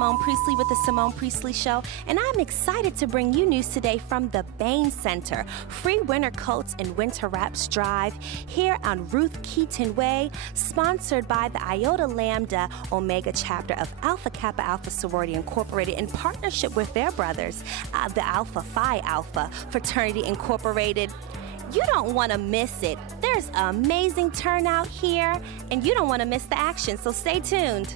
Simone Priestley with the Simone Priestley Show, and I'm excited to bring you news today from the Bain Center. Free winter coats and winter wraps drive here on Ruth Keaton Way, sponsored by the Iota Lambda Omega chapter of Alpha Kappa Alpha Sorority Incorporated in partnership with their brothers, the Alpha Phi Alpha Fraternity Incorporated. You don't want to miss it. There's an amazing turnout here, and you don't want to miss the action, so stay tuned.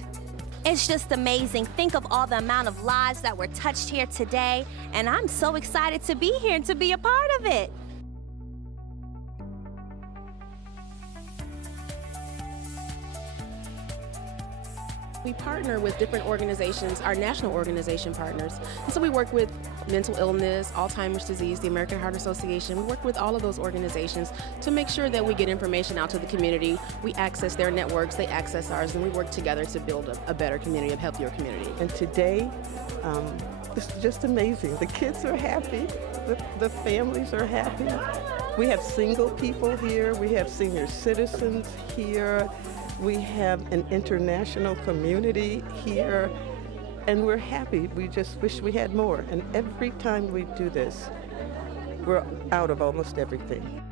It's just amazing. Think of all the amount of lives that were touched here today, and I'm so excited to be here and to be a part of it. We partner with different organizations, our national organization partners. And so we work with mental illness, Alzheimer's disease, the American Heart Association. We work with all of those organizations to make sure that we get information out to the community. We access their networks, they access ours, and we work together to build a better community, a healthier community. And today, it's just amazing. The kids are happy, the families are happy. We have single people here, we have senior citizens here. We have an international community here, and we're happy. We just wish we had more. And every time we do this, we're out of almost everything.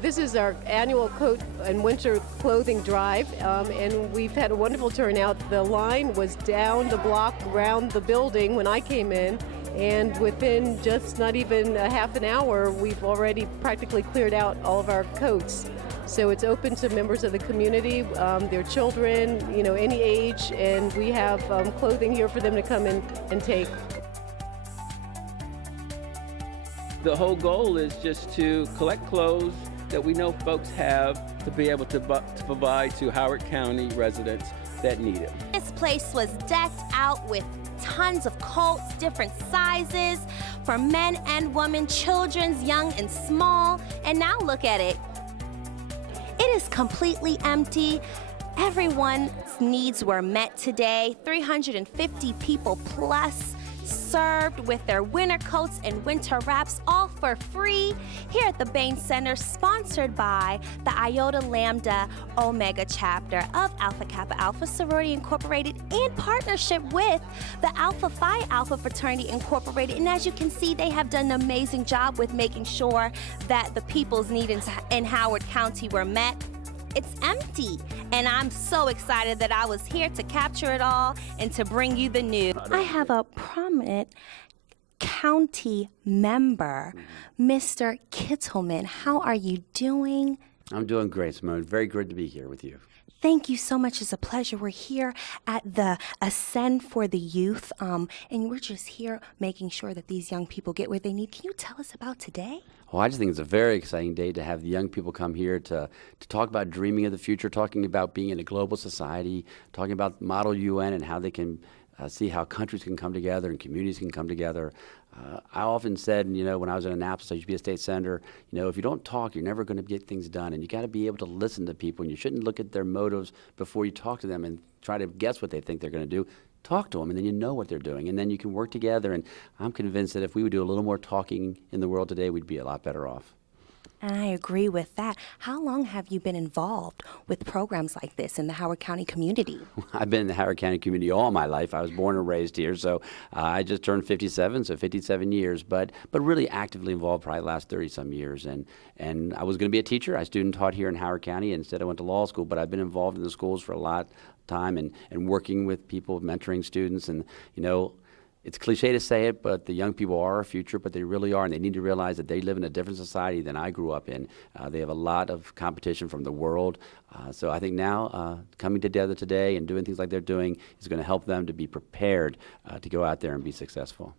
This is our annual coat and winter clothing drive, and we've had a wonderful turnout. The line was down the block around the building when I came in, and within just not even a half an hour, we've already practically cleared out all of our coats. So it's open to members of the community, their children, any age, and we have clothing here for them to come in and take. The whole goal is just to collect clothes that we know folks have to be able to provide to Howard County residents that need it. This place was decked out with tons of coats, different sizes, for men and women, children's young and small. And now look at it. It is completely empty. Everyone's needs were met today. 350 people plus served with their winter coats and winter wraps, all for free, here at the Bain Center, sponsored by the Iota Lambda Omega chapter of Alpha Kappa Alpha Sorority Incorporated in partnership with the Alpha Phi Alpha Fraternity Incorporated. And as you can see, they have done an amazing job with making sure that the people's needs in Howard County were met. It's empty, and I'm so excited that I was here to capture it all and to bring you the news. I have a prominent county member, Mr. Kittleman. How are you doing? I'm doing great, Simone. Very good to be here with you. Thank you so much. It's a pleasure. We're here at the Ascend for the Youth, and we're just here making sure that these young people get what they need. Can you tell us about today? Well, I just think it's a very exciting day to have the young people come here to talk about dreaming of the future, talking about being in a global society, talking about Model UN and how they can see how countries can come together and communities can come together. I often said, when I was in Annapolis, I used to be a state senator, if you don't talk, you're never going to get things done. And you got to be able to listen to people, and you shouldn't look at their motives before you talk to them and try to guess what they think they're going to do. Talk to them, and then you know what they're doing, and then you can work together. And I'm convinced that if we would do a little more talking in the world today, we'd be a lot better off. And I agree with that. How long have you been involved with programs like this in the Howard County community? I've been in the Howard County community all my life. I was born and raised here, so I just turned 57, so 57 years, but really actively involved probably the last 30-some years. And I was going to be a teacher. I student taught here in Howard County. Instead, I went to law school, but I've been involved in the schools for a lot of time and working with people, mentoring students, and, it's cliche to say it, but the young people are our future, but they really are, and they need to realize that they live in a different society than I grew up in. They have a lot of competition from the world. So I think now coming together today and doing things like they're doing is going to help them to be prepared to go out there and be successful.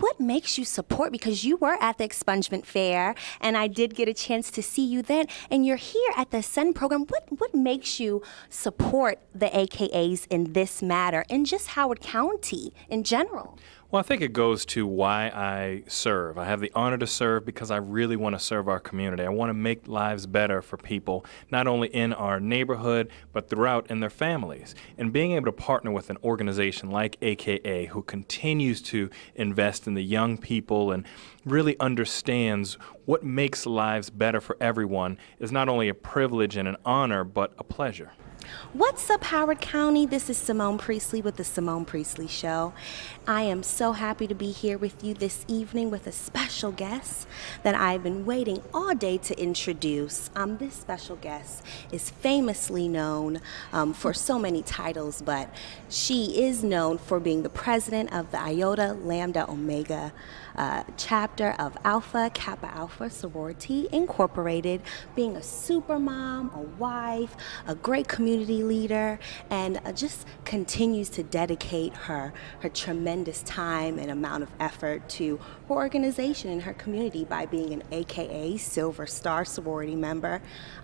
What makes you support, because you were at the expungement fair and I did get a chance to see you then, and you're here at the Ascend program. What makes you support the AKAs in this matter and just Howard County in general? Well, I think it goes to why I serve. I have the honor to serve because I really want to serve our community. I want to make lives better for people, not only in our neighborhood, but throughout in their families. And being able to partner with an organization like AKA, who continues to invest in the young people and really understands what makes lives better for everyone, is not only a privilege and an honor, but a pleasure. What's up, Howard County? This is Simone Priestley with the Simone Priestley Show. I am so happy to be here with you this evening with a special guest that I've been waiting all day to introduce. This special guest is famously known for so many titles, but she is known for being the president of the Iota Lambda Omega chapter of Alpha Kappa Alpha Sorority Incorporated, being a super mom, a wife, a great community leader, and just continues to dedicate her tremendous time and amount of effort to her organization and her community by being an AKA Silver Star sorority member.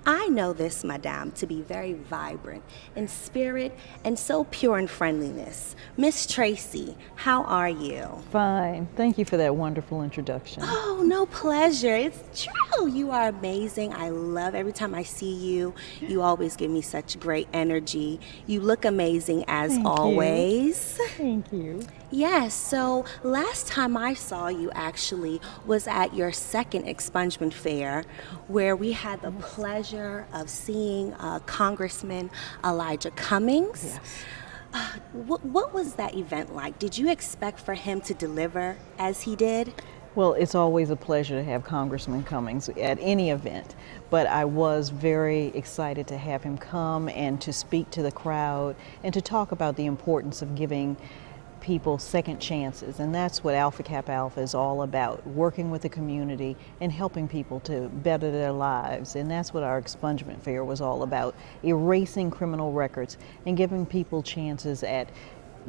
I know this, madame, to be very vibrant in spirit and so pure in friendliness. Miss Tracy, how are you? Fine. Thank you for that wonderful introduction. Oh, no pleasure. It's true. You are amazing. I love every time I see you. You always give me such great energy. You look amazing as Thank always. You. Thank you. Yes, so last time I saw you actually was at your second expungement fair, where we had the pleasure of seeing Congressman Elijah Cummings. Yes. What was that event like? Did you expect for him to deliver as he did? Well, it's always a pleasure to have Congressman Cummings at any event, but I was very excited to have him come and to speak to the crowd and to talk about the importance of giving people second chances, and that's what Alpha Kappa Alpha is all about, working with the community and helping people to better their lives. And that's what our expungement fair was all about, erasing criminal records and giving people chances at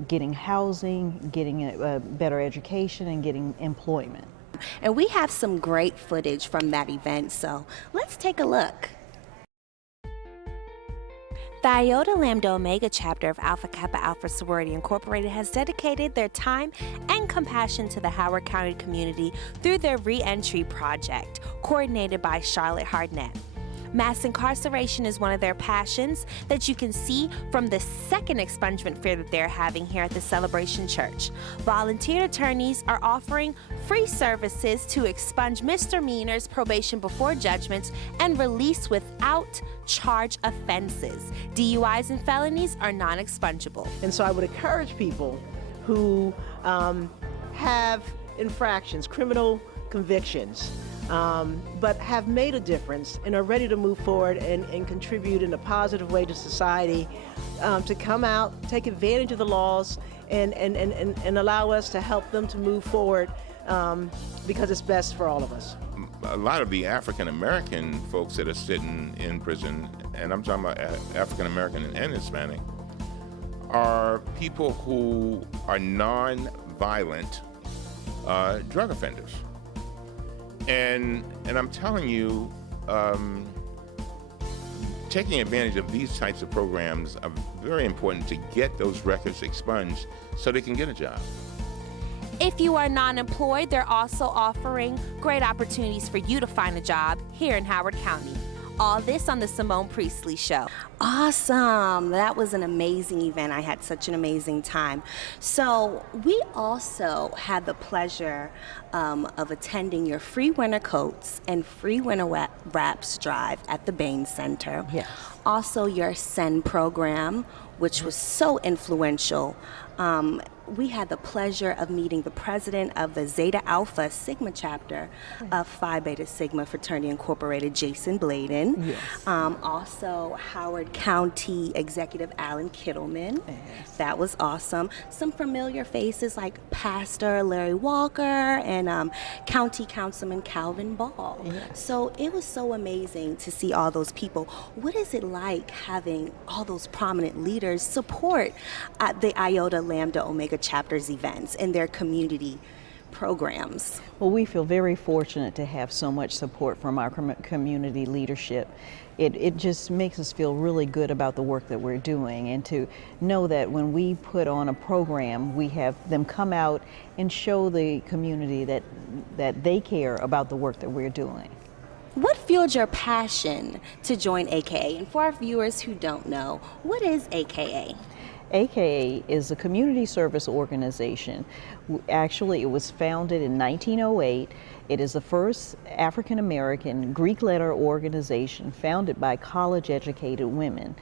getting housing, getting a better education, and getting employment. And we have some great footage from that event, so let's take a look. The Iota Lambda Omega chapter of Alpha Kappa Alpha Sorority Incorporated has dedicated their time and compassion to the Howard County community through their re-entry project, coordinated by Charlotte Hardnett. Mass incarceration is one of their passions that you can see from the second expungement fair that they're having here at the Celebration Church. Volunteer attorneys are offering free services to expunge misdemeanors, probation before judgments, and release without charge offenses. DUIs and felonies are non-expungible. And so I would encourage people who have infractions, criminal convictions, but have made a difference and are ready to move forward and contribute in a positive way to society, to come out, take advantage of the laws, and allow us to help them to move forward, because it's best for all of us. A lot of the African American folks that are sitting in prison, and I'm talking about African American and Hispanic, are people who are non-violent drug offenders. And I'm telling you, taking advantage of these types of programs are very important to get those records expunged so they can get a job. If you are non-employed, they're also offering great opportunities for you to find a job here in Howard County. All this on the Simone Priestley Show. Awesome. That was an amazing event. I had such an amazing time. So we also had the pleasure of attending your free winter coats and free winter wraps drive at the Bain Center. Yes. Also your SEND program, which was so influential. We had the pleasure of meeting the president of the Zeta Alpha Sigma chapter of Phi Beta Sigma Fraternity Incorporated, Jason Bladen. Yes. Also, Howard County Executive Alan Kittleman. Yes. That was awesome. Some familiar faces like Pastor Larry Walker and County Councilman Calvin Ball. Yes. So it was so amazing to see all those people. What is it like having all those prominent leaders support the Iota Lambda Omega chapters events and their community programs? Well, we feel very fortunate to have so much support from our community leadership. It just makes us feel really good about the work that we're doing, and to know that when we put on a program, we have them come out and show the community that they care about the work that we're doing. What fueled your passion to join AKA? And for our viewers who don't know, what is AKA? AKA is a community service organization. Actually, it was founded in 1908. It is the first African American Greek letter organization founded by college educated women.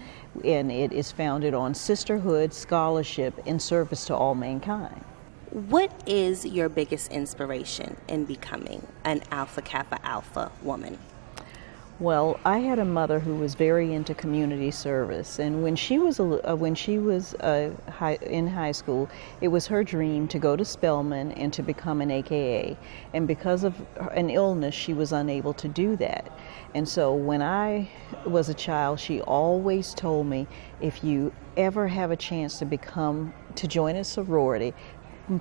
And it is founded on sisterhood, scholarship, and service to all mankind. What is your biggest inspiration in becoming an Alpha Kappa Alpha woman? Well, I had a mother who was very into community service, and when she was in high school, it was her dream to go to Spelman and to become an AKA. And because of an illness, she was unable to do that. And so when I was a child, she always told me, if you ever have a chance to join a sorority,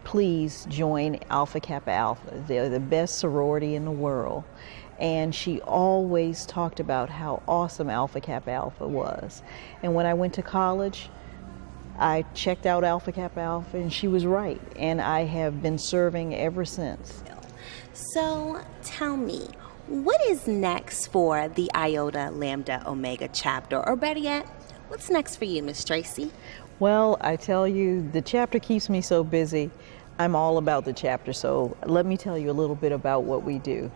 please join Alpha Kappa Alpha. They're the best sorority in the world. And she always talked about how awesome Alpha Kappa Alpha was. And when I went to college, I checked out Alpha Kappa Alpha, and she was right. And I have been serving ever since. So tell me, what is next for the Iota Lambda Omega chapter? Or better yet, what's next for you, Miss Tracy? Well, I tell you, the chapter keeps me so busy. I'm all about the chapter, so let me tell you a little bit about what we do.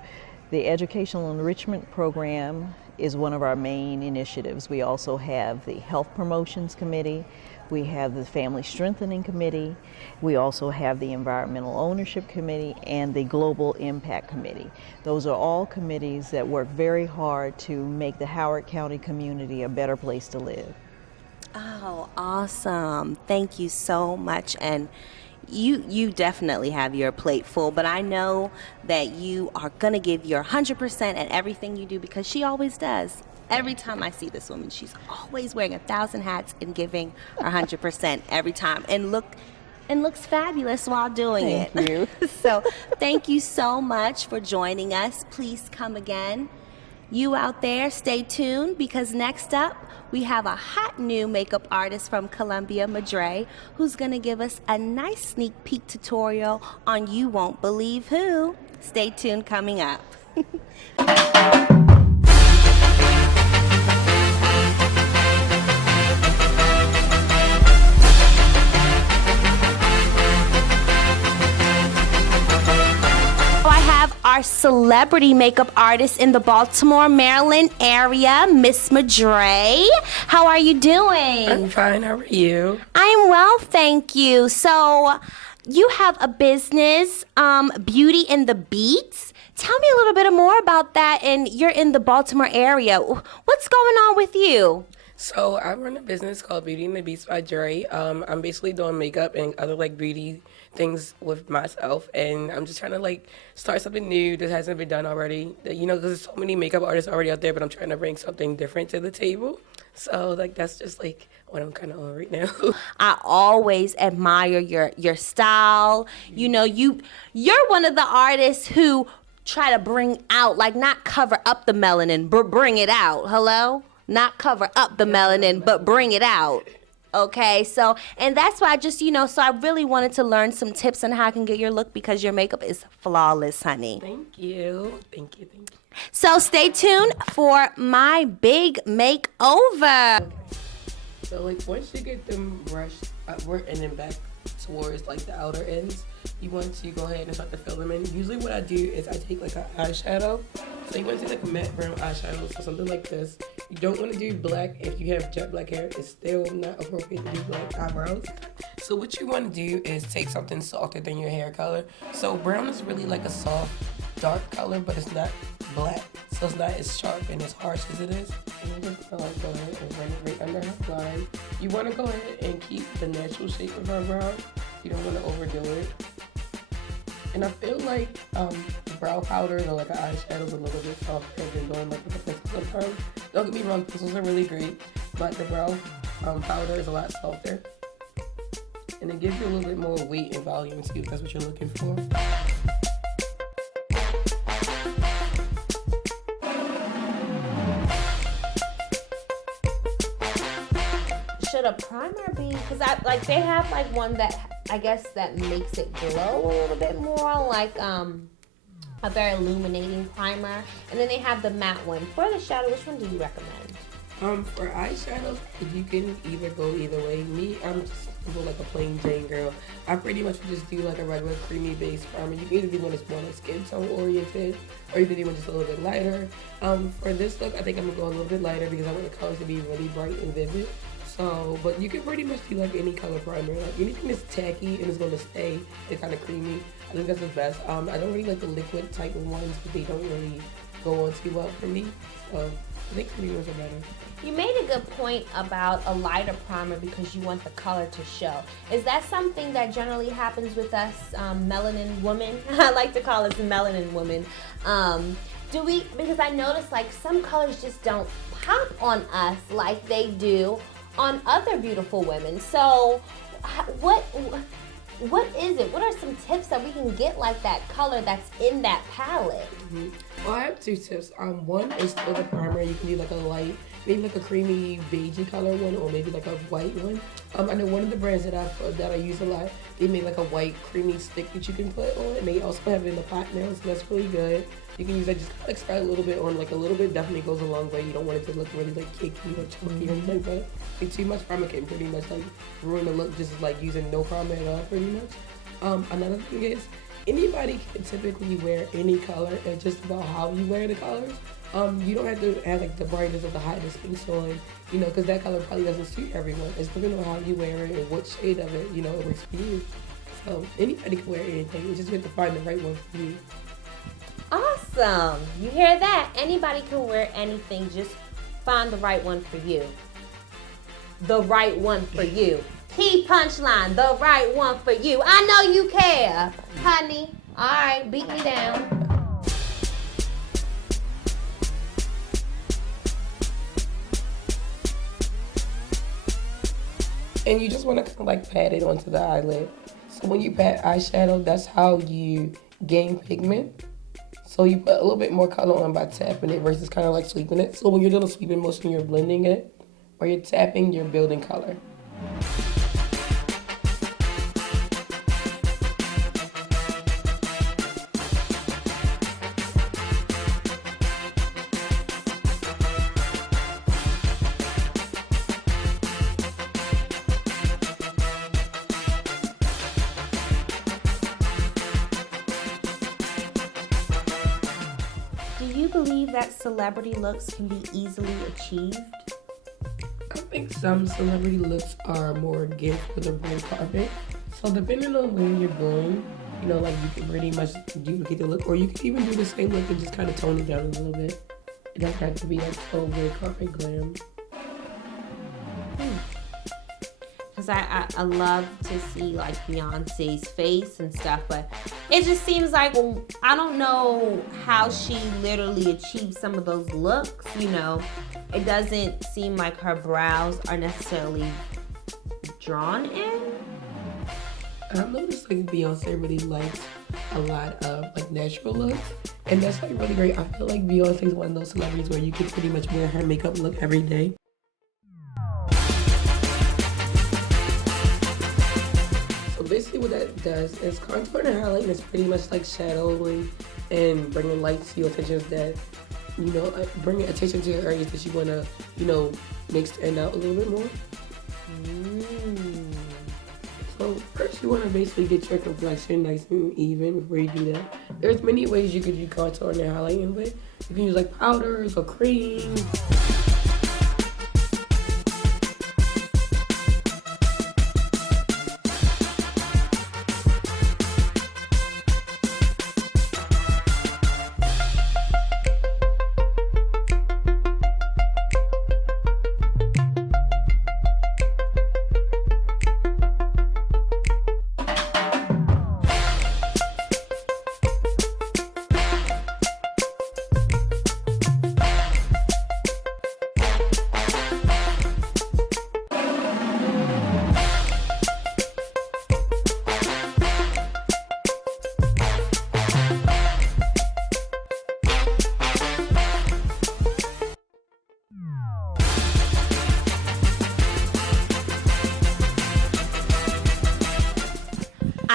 The Educational Enrichment Program is one of our main initiatives. We also have the Health Promotions Committee. We have the Family Strengthening Committee. We also have the Environmental Ownership Committee and the Global Impact Committee. Those are all committees that work very hard to make the Howard County community a better place to live. Oh, awesome. Thank you so much. And you definitely have your plate full, but I know that you are going to give your 100% at everything you do, because she always does. Every time I see this woman, she's always wearing 1,000 hats and giving her 100% every time, and looks fabulous while doing it. Thank you. So thank you so much for joining us. Please come again. You out there, stay tuned, because next up, we have a hot new makeup artist from Columbia, Madre, who's going to give us a nice sneak peek tutorial on You Won't Believe Who. Stay tuned, coming up. Our celebrity makeup artist in the Baltimore, Maryland area, Miss Madre. How are you doing? I'm fine. How are you? I'm well, thank you. So, you have a business, Beauty in the Beats. Tell me a little bit more about that, and you're in the Baltimore area. What's going on with you? So, I run a business called Beauty in the Beats by Dre. I'm basically doing makeup and other beauty things with myself, and I'm just trying to start something new that hasn't been done already. Because there's so many makeup artists already out there, but I'm trying to bring something different to the table. So that's just what I'm kind of on right now. I always admire your style. You're one of the artists who try to bring out, not cover up the melanin, but bring it out. Hello? Not cover up the melanin, but bring it out. Okay, so, and that's why I just, so I really wanted to learn some tips on how I can get your look, because your makeup is flawless, honey. Thank you. So stay tuned for my big makeover. Okay. So, once you get them brushed upward and then back towards, the outer ends, you want to go ahead and start to fill them in. Usually what I do is I take, an eyeshadow. So, you want to take, a matte brown eyeshadow, so something like this. You don't want to do black if you have jet black hair. It's still not appropriate to do black eyebrows. So what you want to do is take something softer than your hair color. So brown is really a soft, dark color, but it's not black. So it's not as sharp and as harsh as it is. And you're just going to go ahead and run it right under her line. You want to go ahead and keep the natural shape of her brow. You don't want to overdo it. And I feel brow powder or an eyeshadow is a little bit softer than going with a pencil sometimes. Don't get me wrong, pencils are really great, but the brow powder is a lot softer. And it gives you a little bit more weight and volume too, if that's what you're looking for. should a primer be? Because they have like one that I guess that makes it glow a little bit more, like a very illuminating primer, and then they have the matte one. For the shadow, which one do you recommend? For eyeshadows, you can either go either way. Me, I'm just like a plain Jane girl. I pretty much just do like a regular creamy base primer. You can either do one that's more like skin tone oriented, or you can do one just a little bit lighter. For this look, I think I'm gonna go a little bit lighter because I want the colors to be really bright and vivid. So, but you can pretty much do like any color primer, like anything that's tacky and is gonna stay and kind of creamy. I think that's the best. I don't really like the liquid type of ones, but they don't really go on too well for me. So I think creamy ones are better. You made a good point about a lighter primer because you want the color to show. Is that something that generally happens with us melanin women? I like to call us melanin women. Because I noticed like some colors just don't pop on us like they do on other beautiful women. So what is it? What are some tips that we can get like that color that's in that palette? Well, I have 2 tips. One is for the primer. You can do like a light, maybe like a creamy beigey color one, or maybe like a white one. I know one of the brands that I use a lot, they make like a white creamy stick that you can put on, and they also have it in a pot now, so that's really good. You can use that, just like spread a little bit on, like a little bit definitely goes a long way. You don't want it to look really like cakey or chunky or anything, but like too much primer can pretty much like ruin the look, just like using no primer at all pretty much. Another thing is, anybody can typically wear any color. It's just about how you wear the colors. You don't have to have like the brightest or the hottest piece on, because that color probably doesn't suit everyone. It's depending on how you wear it and what shade of it, it works for you. So anybody can wear anything. You just have to find the right one for you. Awesome. You hear that? Anybody can wear anything. Just find the right one for you. The right one for you. Key punchline, the right one for you. I know you care, honey. All right, beat me down. And you just want to kind of like pat it onto the eyelid. So when you pat eyeshadow, that's how you gain pigment. So you put a little bit more color on by tapping it versus kind of like sweeping it. So when you're doing a sweeping motion, you're blending it. Or you're tapping, you're building color. Do you believe that celebrity looks can be easily achieved? I think some celebrity looks are more geared for the red carpet. So depending on where you're going, like you can pretty much duplicate the look, or you can even do the same look and just kind of tone it down a little bit. It doesn't have to be like so red carpet glam. Because I love to see like Beyonce's face and stuff, but it just seems like I don't know how she literally achieved some of those looks, It doesn't seem like her brows are necessarily drawn in. I've noticed like Beyonce really likes a lot of like natural looks, and that's like really great. I feel like Beyonce is one of those celebrities where you can pretty much wear her makeup look every day. Basically what that does is contour and highlighting is pretty much like shadowing and bringing light to your attention that, bringing attention to your areas that you want to, make stand out a little bit more. So first you want to basically get your complexion nice and even before you do that. There's many ways you could do contour and highlighting with. You can use like powders or cream.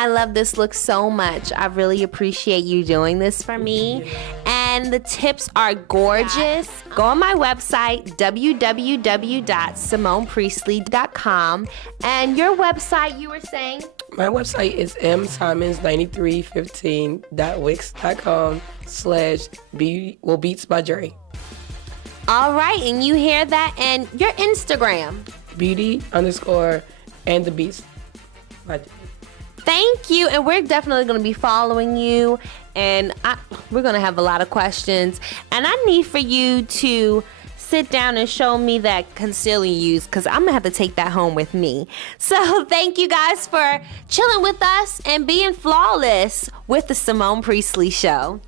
I love this look so much. I really appreciate you doing this for me. And the tips are gorgeous. Go on my website, www.simonepriestley.com. And your website, you were saying? My website is msimons9315.wix.com/Beats by Dre. All right, and you hear that? And your Instagram? Beauty_and the Beats by Dre. Thank you, and we're definitely going to be following you, and we're going to have a lot of questions, and I need for you to sit down and show me that concealer you use, because I'm going to have to take that home with me. So thank you guys for chilling with us and being flawless with the Simone Priestley Show.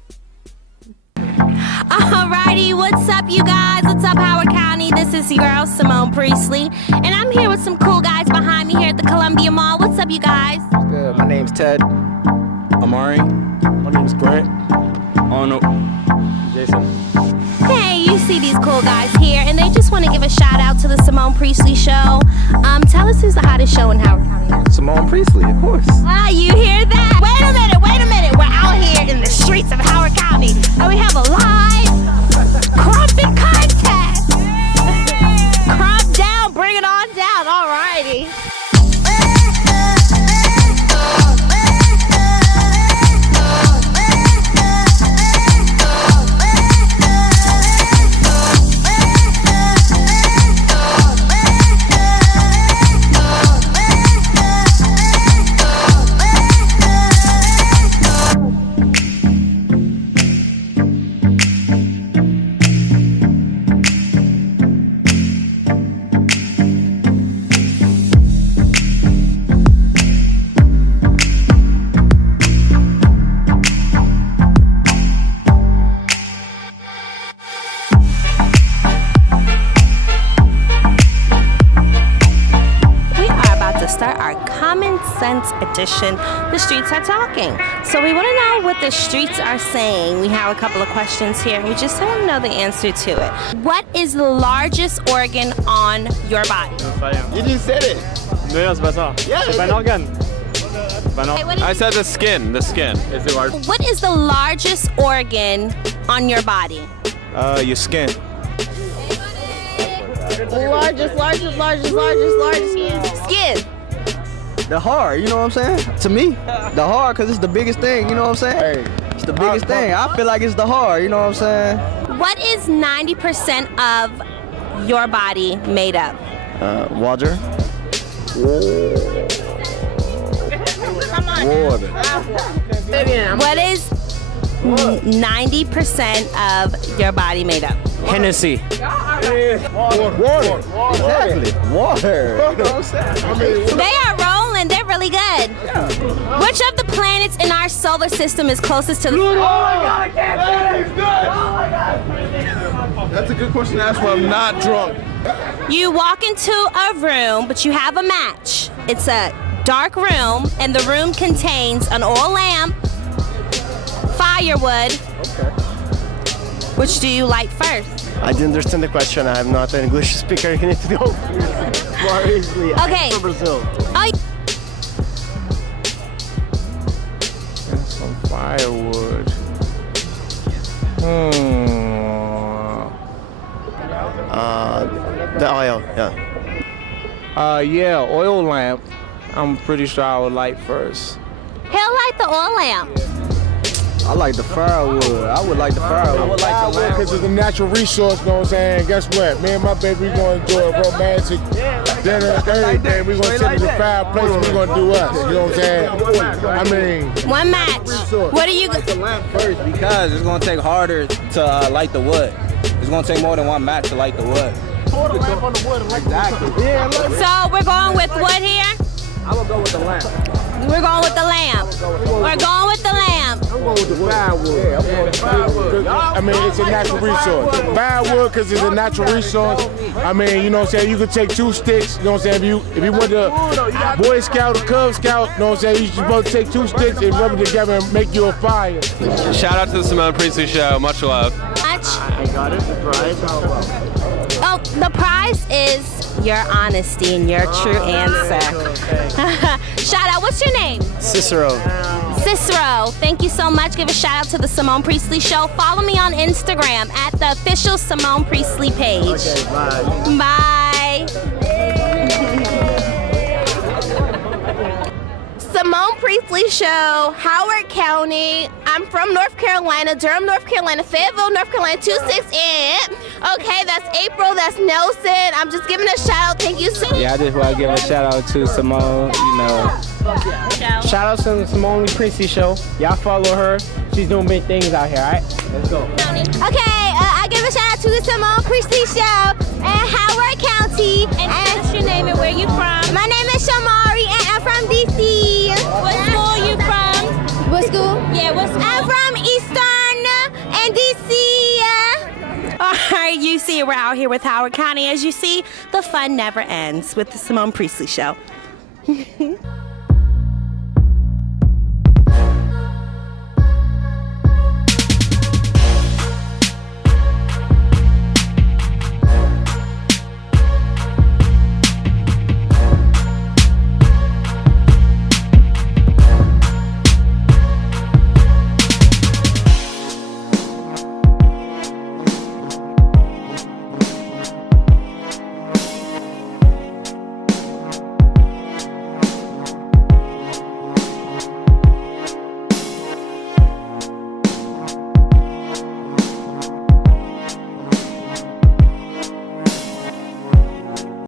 Alrighty, what's up, you guys? What's up, Howard County? This is your girl, Simone Priestley, and I'm here with some cool guys behind me here at the Columbia Mall. What's up, you guys? Good. My name's Ted. Amari. My name's Grant. Arnold. Jason. Hey, you see these cool guys here, and they just want to give a shout out to the Simone Priestley Show. Tell us who's the hottest show in Howard County now. Simone Priestley, of course. Ah, you hear that? Wait a minute. We're out here in the streets of Howard County, and we have a live crumpet contest. Crump down, bring it on down. Alrighty. Edition, the streets are talking. So we want to know what the streets are saying. We have a couple of questions here, and we just want to know the answer to it. What is the largest organ on your body? You just said it. Non, c'est pas ça. C'est pas un organe. I said the skin. The skin is the largest. What is the largest organ on your body? Your skin. Largest Skin. The heart, you know what I'm saying? To me, the heart, because it's the biggest thing, you know what I'm saying? It's the biggest thing. I feel like it's the heart, you know what I'm saying? What is 90% of your body made of? Water. Water. What is 90% of your body made of? Hennessy. Water. Exactly. Water. You know what I'm saying? They are rolling. They're really good. Which of the planets in our solar system is closest to the sun? Oh my God, I can't say that. He's good. Oh my God. That's a good question to ask when I'm not drunk. You walk into a room, but you have a match. It's a dark room, and the room contains an oil lamp, firewood. Okay. Which do you light first? I didn't understand the question. I'm not an English speaker. You need to go more easily. Okay. I'm from Brazil. Oh. And some firewood. The oil, yeah. Yeah, oil lamp. I'm pretty sure I would light first. He'll light the oil lamp. I like the firewood. I would like the firewood. I would like the lamp. Because it's a natural resource, you know what I'm saying? Guess what? Me and my baby, we going to enjoy a romantic dinner Thursday. We're going to sit in the fireplace and we're going to do us. You know what I'm saying? I mean... One match. What are you... I like the lamp first because it's going to take harder to light the wood. It's going to take more than one match to light the wood. Pour the lamp on the wood. Exactly. Yeah, so we're going with wood here? I'm going to go with the lamp. We're going with the lamp. We're going with the lamp. I'm going with the firewood. Yeah, I'm going with the firewood. I mean, it's a natural resource. Firewood, because it's a natural resource. I mean, you know what I'm saying? You could take 2 sticks, you know what I'm saying? If you went to Boy Scout or Cub Scout, you know what I'm saying? You're supposed to take 2 sticks and rub it together and make you a fire. Shout out to the Simone Priestley Show. Much love. Much. I got it. The prize. Oh, the prize is your honesty and your true answer. Shout out, what's your name? Cicero. Cicero, thank you so much. Give a shout out to the Simone Priestley Show. Follow me on Instagram at the official Simone Priestley page. Okay, bye. Bye. Simone Priestley Show, Howard County. I'm from North Carolina, Durham, North Carolina, Fayetteville, North Carolina, 268. Okay, that's April, that's Nelson. I'm just giving a shout out. Thank you so much. Yeah, I just want to give a shout out to Simone, you know. Shout out to the Simone Priestley Show. Y'all follow her. She's doing big things out here, all right? Let's go. Okay, I give a shout out to the Simone Priestley Show at Howard County. And what's your name and where you from? My name is Shamari and I'm from DC. What school you from? What school? Yeah, what school? I'm from Eastern and DC. All right, you see, we're out here with Howard County. As you see, the fun never ends with the Simone Priestley Show.